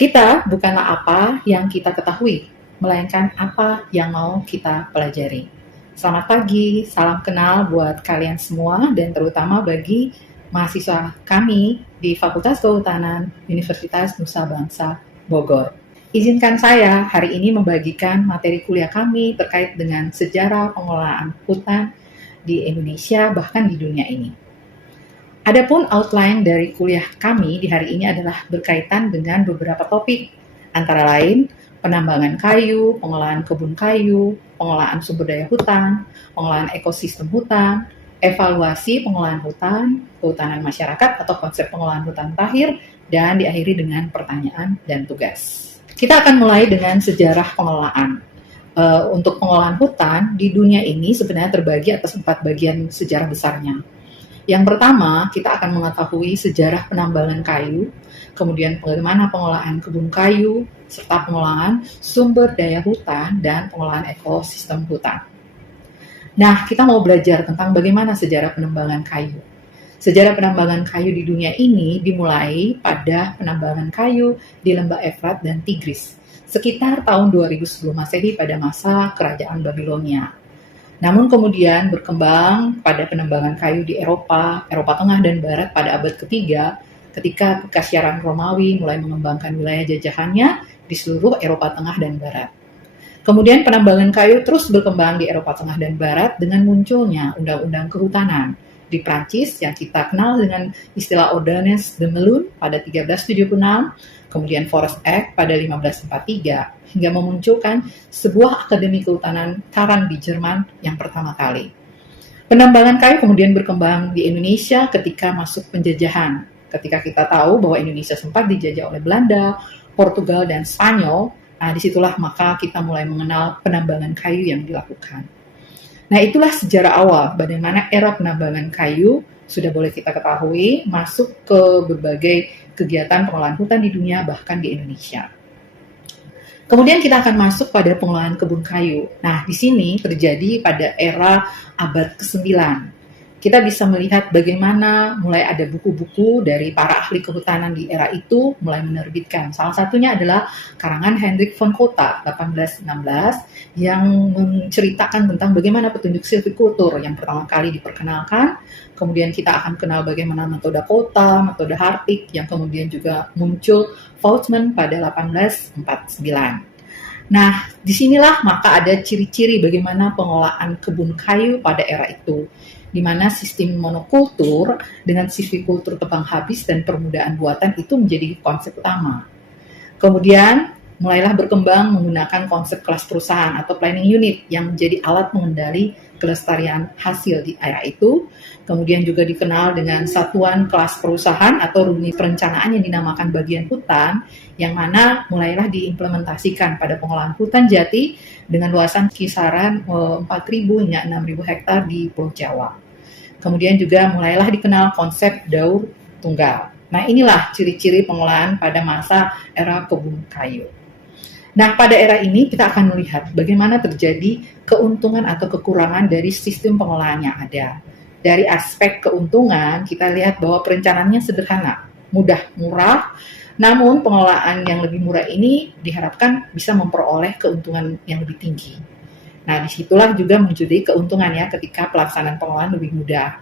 Kita bukanlah apa yang kita ketahui, melainkan apa yang mau kita pelajari. Selamat pagi, salam kenal buat kalian semua dan terutama bagi mahasiswa kami di Fakultas Kehutanan Universitas Nusa Bangsa Bogor. Izinkan saya hari ini membagikan materi kuliah kami terkait dengan sejarah pengelolaan hutan di Indonesia bahkan di dunia ini. Adapun outline dari kuliah kami di hari ini adalah berkaitan dengan beberapa topik, antara lain penambangan kayu, pengolahan kebun kayu, pengolahan sumber daya hutan, pengolahan ekosistem hutan, evaluasi pengolahan hutan, kehutanan masyarakat atau konsep pengolahan hutan terakhir, dan diakhiri dengan pertanyaan dan tugas. Kita akan mulai dengan sejarah pengelolaan. Untuk pengolahan hutan di dunia ini sebenarnya terbagi atas 4 bagian sejarah besarnya. Yang pertama, kita akan mengetahui sejarah penambangan kayu, kemudian bagaimana pengolahan kebun kayu, serta pengolahan sumber daya hutan, dan pengolahan ekosistem hutan. Nah, kita mau belajar tentang bagaimana sejarah penambangan kayu. Sejarah penambangan kayu di dunia ini dimulai pada penambangan kayu di lembah Efrat dan Tigris, sekitar tahun 2000 sebelum Masehi pada masa kerajaan Babilonia. Namun kemudian berkembang pada penambangan kayu di Eropa Tengah dan Barat pada abad ketiga, ketika kekaisaran Romawi mulai mengembangkan wilayah jajahannya di seluruh Eropa Tengah dan Barat. Kemudian penambangan kayu terus berkembang di Eropa Tengah dan Barat dengan munculnya undang-undang kehutanan di Prancis yang kita kenal dengan istilah Ordonnance de Melun pada 1376, kemudian Forest Act pada 1543, hingga memunculkan sebuah akademi kehutanan karang di Jerman yang pertama kali. Penambangan kayu kemudian berkembang di Indonesia ketika masuk penjajahan. Ketika kita tahu bahwa Indonesia sempat dijajah oleh Belanda, Portugal, dan Spanyol, disitulah maka kita mulai mengenal penambangan kayu yang dilakukan. Nah, itulah sejarah awal bagaimana era penambangan kayu sudah boleh kita ketahui masuk ke berbagai kegiatan pengolahan hutan di dunia bahkan di Indonesia. Kemudian kita akan masuk pada pengolahan kebun kayu. Nah, di sini terjadi pada era abad ke-9. Kita bisa melihat bagaimana mulai ada buku-buku dari para ahli kehutanan di era itu mulai menerbitkan. Salah satunya adalah karangan Hendrik von Cotta 1816 yang menceritakan tentang bagaimana petunjuk silvikultur yang pertama kali diperkenalkan. Kemudian kita akan kenal bagaimana metode Cotta, metode Hartig yang kemudian juga muncul Vautman pada 1849. Nah, disinilah maka ada ciri-ciri bagaimana pengolahan kebun kayu pada era itu, di mana sistem monokultur dengan silvikultur tebang habis dan permudahan buatan itu menjadi konsep utama. Kemudian mulailah berkembang menggunakan konsep kelas perusahaan atau planning unit yang menjadi alat mengendali kelestarian hasil di era itu. Kemudian juga dikenal dengan satuan kelas perusahaan atau unit perencanaan yang dinamakan bagian hutan, yang mana mulailah diimplementasikan pada pengolahan hutan jati dengan luasan kisaran 4.000 hingga 6.000 hektar di Pulau Jawa. Kemudian juga mulailah dikenal konsep daur tunggal. Nah, inilah ciri-ciri pengolahan pada masa era kebun kayu. Nah, pada era ini kita akan melihat bagaimana terjadi keuntungan atau kekurangan dari sistem pengolahan yang ada. Dari aspek keuntungan, kita lihat bahwa perencanaannya sederhana, mudah, murah, namun pengelolaan yang lebih murah ini diharapkan bisa memperoleh keuntungan yang lebih tinggi. Nah, disitulah juga muncul keuntungan ya ketika pelaksanaan pengolahan lebih mudah.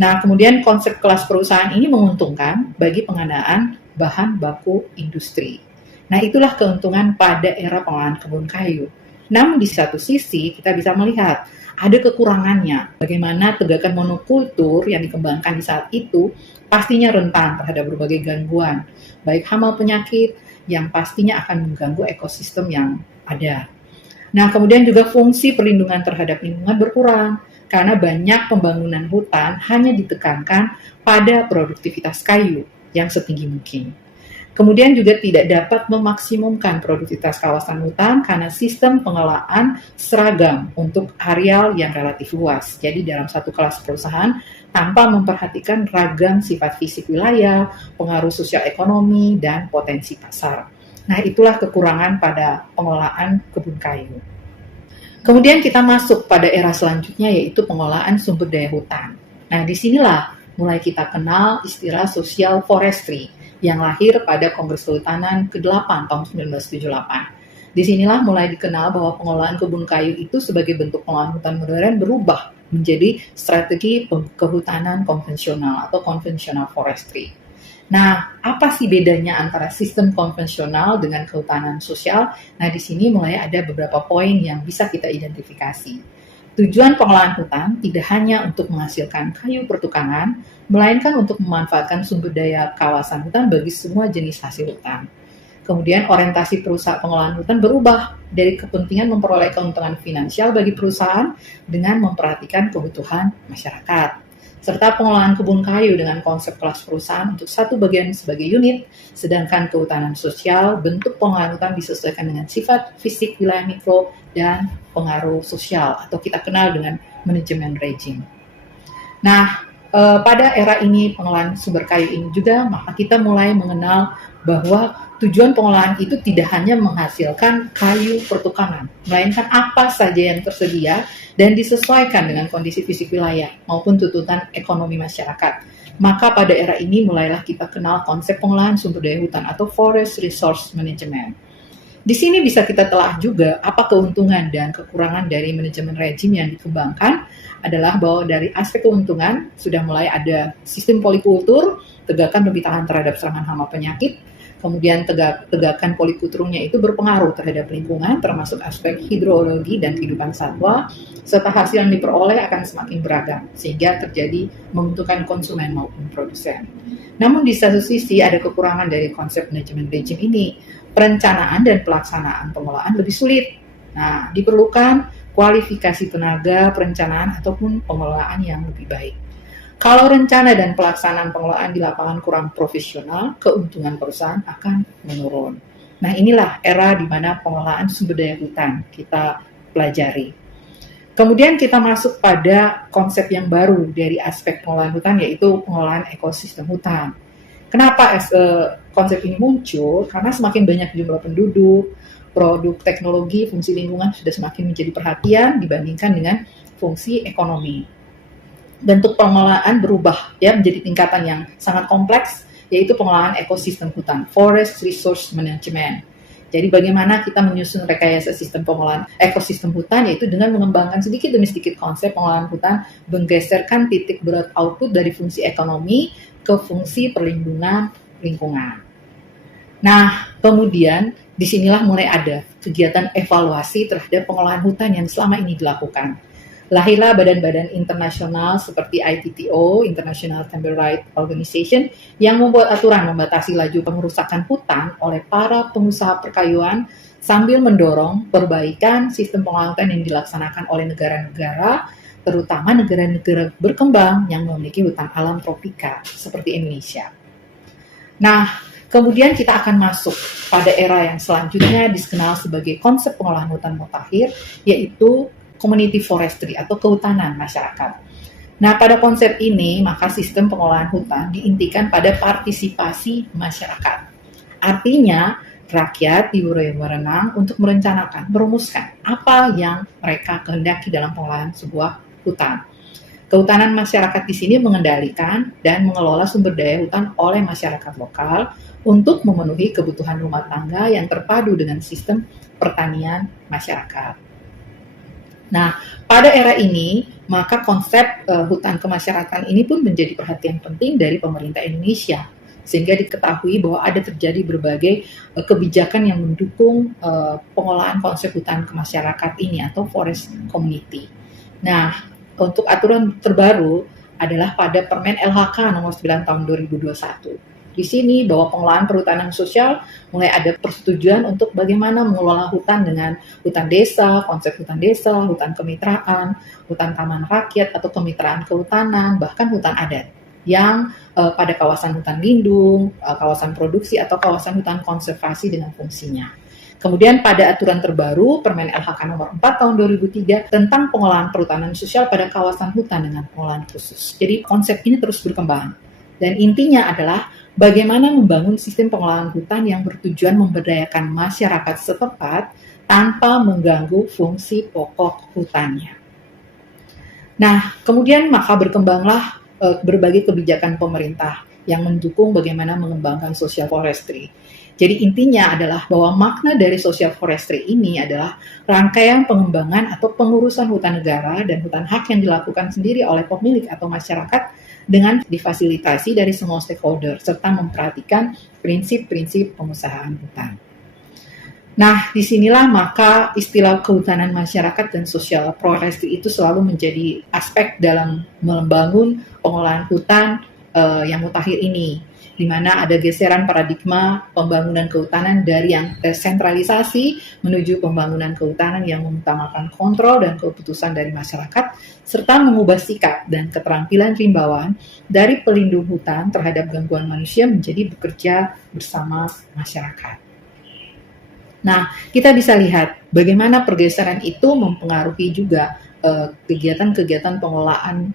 Nah, kemudian konsep kelas perusahaan ini menguntungkan bagi pengadaan bahan baku industri. Nah, itulah keuntungan pada era pengolahan kebun kayu. Namun di satu sisi kita bisa melihat ada kekurangannya. Bagaimana tegakan monokultur yang dikembangkan di saat itu pastinya rentan terhadap berbagai gangguan, baik hama penyakit yang pastinya akan mengganggu ekosistem yang ada. Nah, kemudian juga fungsi perlindungan terhadap lingkungan berkurang karena banyak pembangunan hutan hanya ditekankan pada produktivitas kayu yang setinggi mungkin. Kemudian juga tidak dapat memaksimumkan produktivitas kawasan hutan karena sistem pengelolaan seragam untuk areal yang relatif luas. Jadi dalam satu kelas perusahaan tanpa memperhatikan ragam sifat fisik wilayah, pengaruh sosial ekonomi, dan potensi pasar. Nah, itulah kekurangan pada pengelolaan kebun kayu. Kemudian kita masuk pada era selanjutnya yaitu pengolahan sumber daya hutan. Nah, disinilah mulai kita kenal istilah social forestry yang lahir pada Kongres Kehutanan ke-8 tahun 1978. Disinilah mulai dikenal bahwa pengelolaan kebun kayu itu sebagai bentuk pengelolaan hutan modern berubah menjadi strategi kehutanan konvensional atau conventional forestry. Nah, apa sih bedanya antara sistem konvensional dengan kehutanan sosial? Nah, di sini mulai ada beberapa poin yang bisa kita identifikasi. Tujuan pengelolaan hutan tidak hanya untuk menghasilkan kayu pertukangan, melainkan untuk memanfaatkan sumber daya kawasan hutan bagi semua jenis hasil hutan. Kemudian orientasi perusahaan pengelolaan hutan berubah dari kepentingan memperoleh keuntungan finansial bagi perusahaan dengan memperhatikan kebutuhan masyarakat. Serta pengelolaan kebun kayu dengan konsep kelas perusahaan untuk satu bagian sebagai unit, sedangkan kehutanan sosial, bentuk pengelolaan hutan disesuaikan dengan sifat fisik wilayah mikro dan pengaruh sosial atau kita kenal dengan manajemen regime. Nah, pada era ini pengelolaan sumber kayu ini juga, maka kita mulai mengenal bahwa tujuan pengelolaan itu tidak hanya menghasilkan kayu pertukangan, melainkan apa saja yang tersedia dan disesuaikan dengan kondisi fisik wilayah maupun tuntutan ekonomi masyarakat. Maka pada era ini mulailah kita kenal konsep pengelolaan sumber daya hutan atau Forest Resource Management. Di sini bisa kita telah juga apa keuntungan dan kekurangan dari manajemen rejim yang dikembangkan adalah bahwa dari aspek keuntungan sudah mulai ada sistem polikultur, tegakkan lebih tahan terhadap serangan hama penyakit, kemudian tegakkan polikulturnya itu berpengaruh terhadap lingkungan termasuk aspek hidrologi dan kehidupan satwa, serta hasil yang diperoleh akan semakin beragam sehingga terjadi menguntungkan konsumen maupun produsen. Namun di satu sisi ada kekurangan dari konsep manajemen rejim ini. Perencanaan dan pelaksanaan pengelolaan lebih sulit. Nah, diperlukan kualifikasi tenaga, perencanaan, ataupun pengelolaan yang lebih baik. Kalau rencana dan pelaksanaan pengelolaan di lapangan kurang profesional, keuntungan perusahaan akan menurun. Nah, inilah era di mana pengelolaan sumber daya hutan kita pelajari. Kemudian kita masuk pada konsep yang baru dari aspek pengelolaan hutan, yaitu pengelolaan ekosistem hutan. Kenapa konsep ini muncul? Karena semakin banyak jumlah penduduk, produk teknologi, fungsi lingkungan sudah semakin menjadi perhatian dibandingkan dengan fungsi ekonomi. Bentuk pengelolaan berubah ya menjadi tingkatan yang sangat kompleks, yaitu pengelolaan ekosistem hutan, Forest Resource Management. Jadi bagaimana kita menyusun rekayasa sistem pengelolaan ekosistem hutan, yaitu dengan mengembangkan sedikit demi sedikit konsep pengelolaan hutan, menggeserkan titik berat output dari fungsi ekonomi ke fungsi perlindungan lingkungan. Nah, kemudian disinilah mulai ada kegiatan evaluasi terhadap pengelolaan hutan yang selama ini dilakukan. Lahirlah badan-badan internasional seperti ITTO, International Timber Rights Organization, yang membuat aturan membatasi laju pengerusakan hutan oleh para pengusaha perkayuan sambil mendorong perbaikan sistem pengelolaan hutan yang dilaksanakan oleh negara-negara, terutama negara-negara berkembang yang memiliki hutan alam tropika seperti Indonesia. Nah, kemudian kita akan masuk pada era yang selanjutnya dikenal sebagai konsep pengolahan hutan mutakhir, yaitu community forestry atau kehutanan masyarakat. Nah, pada konsep ini, maka sistem pengolahan hutan diintikan pada partisipasi masyarakat. Artinya, rakyat diberi wewenang untuk merencanakan, merumuskan apa yang mereka kehendaki dalam pengolahan sebuah hutan. Kehutanan masyarakat di sini mengendalikan dan mengelola sumber daya hutan oleh masyarakat lokal untuk memenuhi kebutuhan rumah tangga yang terpadu dengan sistem pertanian masyarakat. Nah, pada era ini, maka konsep hutan kemasyarakatan ini pun menjadi perhatian penting dari pemerintah Indonesia, sehingga diketahui bahwa ada terjadi berbagai kebijakan yang mendukung pengolahan konsep hutan kemasyarakatan ini atau forest community. Nah, untuk aturan terbaru adalah pada Permen LHK nomor 9 tahun 2021. Di sini bahwa pengelolaan perhutanan sosial mulai ada persetujuan untuk bagaimana mengelola hutan dengan hutan desa, konsep hutan desa, hutan kemitraan, hutan taman rakyat atau kemitraan kehutanan, bahkan hutan adat yang pada kawasan hutan lindung, kawasan produksi atau kawasan hutan konservasi dengan fungsinya. Kemudian pada aturan terbaru Permen LHK nomor 4 tahun 2003 tentang pengolahan perhutanan sosial pada kawasan hutan dengan pengolahan khusus. Jadi konsep ini terus berkembang. Dan intinya adalah bagaimana membangun sistem pengolahan hutan yang bertujuan memberdayakan masyarakat setempat tanpa mengganggu fungsi pokok hutannya. Nah, kemudian maka berkembanglah berbagai kebijakan pemerintah yang mendukung bagaimana mengembangkan social forestry. Jadi intinya adalah bahwa makna dari social forestry ini adalah rangkaian pengembangan atau pengurusan hutan negara dan hutan hak yang dilakukan sendiri oleh pemilik atau masyarakat dengan difasilitasi dari semua stakeholder serta memperhatikan prinsip-prinsip pengusahaan hutan. Nah, disinilah maka istilah kehutanan masyarakat dan social forestry itu selalu menjadi aspek dalam membangun pengolahan hutan yang mutakhir ini, di mana ada geseran paradigma pembangunan kehutanan dari yang desentralisasi menuju pembangunan kehutanan yang mengutamakan kontrol dan keputusan dari masyarakat, serta mengubah sikap dan keterampilan rimbawan dari pelindung hutan terhadap gangguan manusia menjadi bekerja bersama masyarakat. Nah, kita bisa lihat bagaimana pergeseran itu mempengaruhi juga kegiatan-kegiatan pengelolaan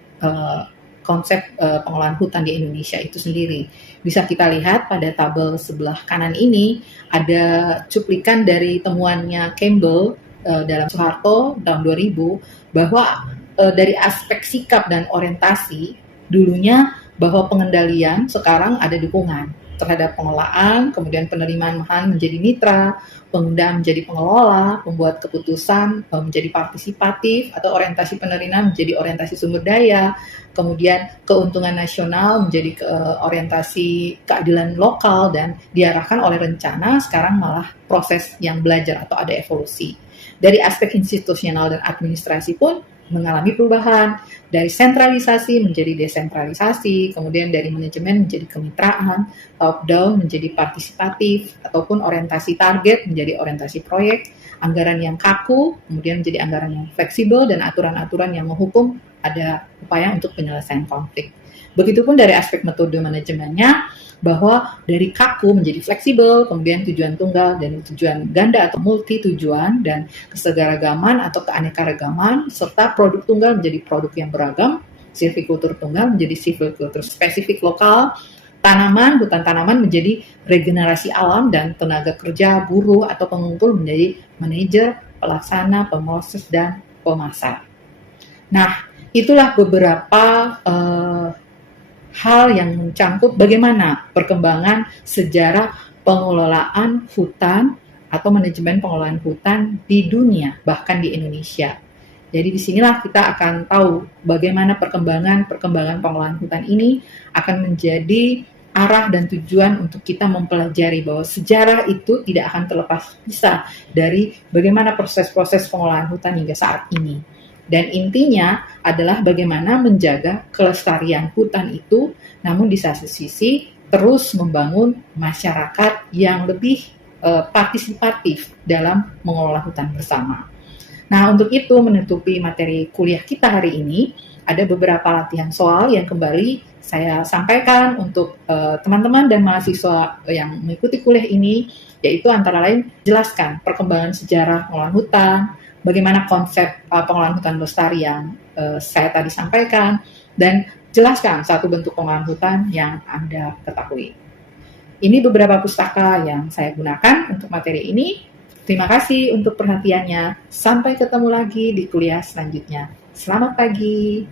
konsep pengolahan hutan di Indonesia itu sendiri. Bisa kita lihat pada tabel sebelah kanan ini ada cuplikan dari temuannya Campbell dalam Soeharto tahun 2000 bahwa dari aspek sikap dan orientasi dulunya bahwa pengendalian, sekarang ada dukungan terhadap pengelolaan, kemudian penerimaan lahan menjadi mitra, pengguna menjadi pengelola, pembuat keputusan menjadi partisipatif, atau orientasi penerimaan menjadi orientasi sumber daya, kemudian keuntungan nasional menjadi orientasi keadilan lokal, dan diarahkan oleh rencana, sekarang malah proses yang belajar atau ada evolusi. Dari aspek institusional dan administrasi pun mengalami perubahan, dari sentralisasi menjadi desentralisasi, kemudian dari manajemen menjadi kemitraan, top down menjadi partisipatif, ataupun orientasi target menjadi orientasi proyek, anggaran yang kaku kemudian menjadi anggaran yang fleksibel, dan aturan-aturan yang menghukum ada upaya untuk penyelesaian konflik. Begitupun dari aspek metode manajemennya, bahwa dari kaku menjadi fleksibel, kemudian tujuan tunggal dan tujuan ganda atau multi tujuan, dan kesegaragaman atau keanekaragaman, serta produk tunggal menjadi produk yang beragam, silvikultur tunggal menjadi silvikultur spesifik lokal, tanaman, hutan tanaman menjadi regenerasi alam, dan tenaga kerja, buruh atau pengumpul menjadi manajer, pelaksana, pemroses, dan pemasar. Nah, itulah beberapa hal yang mencangkut bagaimana perkembangan sejarah pengelolaan hutan atau manajemen pengelolaan hutan di dunia, bahkan di Indonesia. Jadi disinilah kita akan tahu bagaimana perkembangan pengelolaan hutan ini akan menjadi arah dan tujuan untuk kita mempelajari bahwa sejarah itu tidak akan terlepas pisah dari bagaimana proses-proses pengolahan hutan hingga saat ini. Dan intinya adalah bagaimana menjaga kelestarian hutan itu, namun di satu sisi terus membangun masyarakat yang lebih partisipatif dalam mengelola hutan bersama. Nah, untuk itu menutupi materi kuliah kita hari ini, ada beberapa latihan soal yang kembali saya sampaikan untuk teman-teman dan mahasiswa yang mengikuti kuliah ini, yaitu antara lain jelaskan perkembangan sejarah pengelolaan hutan, bagaimana konsep pengolahan hutan lestari yang saya tadi sampaikan, dan jelaskan satu bentuk pengolahan hutan yang Anda ketahui. Ini beberapa pustaka yang saya gunakan untuk materi ini. Terima kasih untuk perhatiannya. Sampai ketemu lagi di kuliah selanjutnya. Selamat pagi.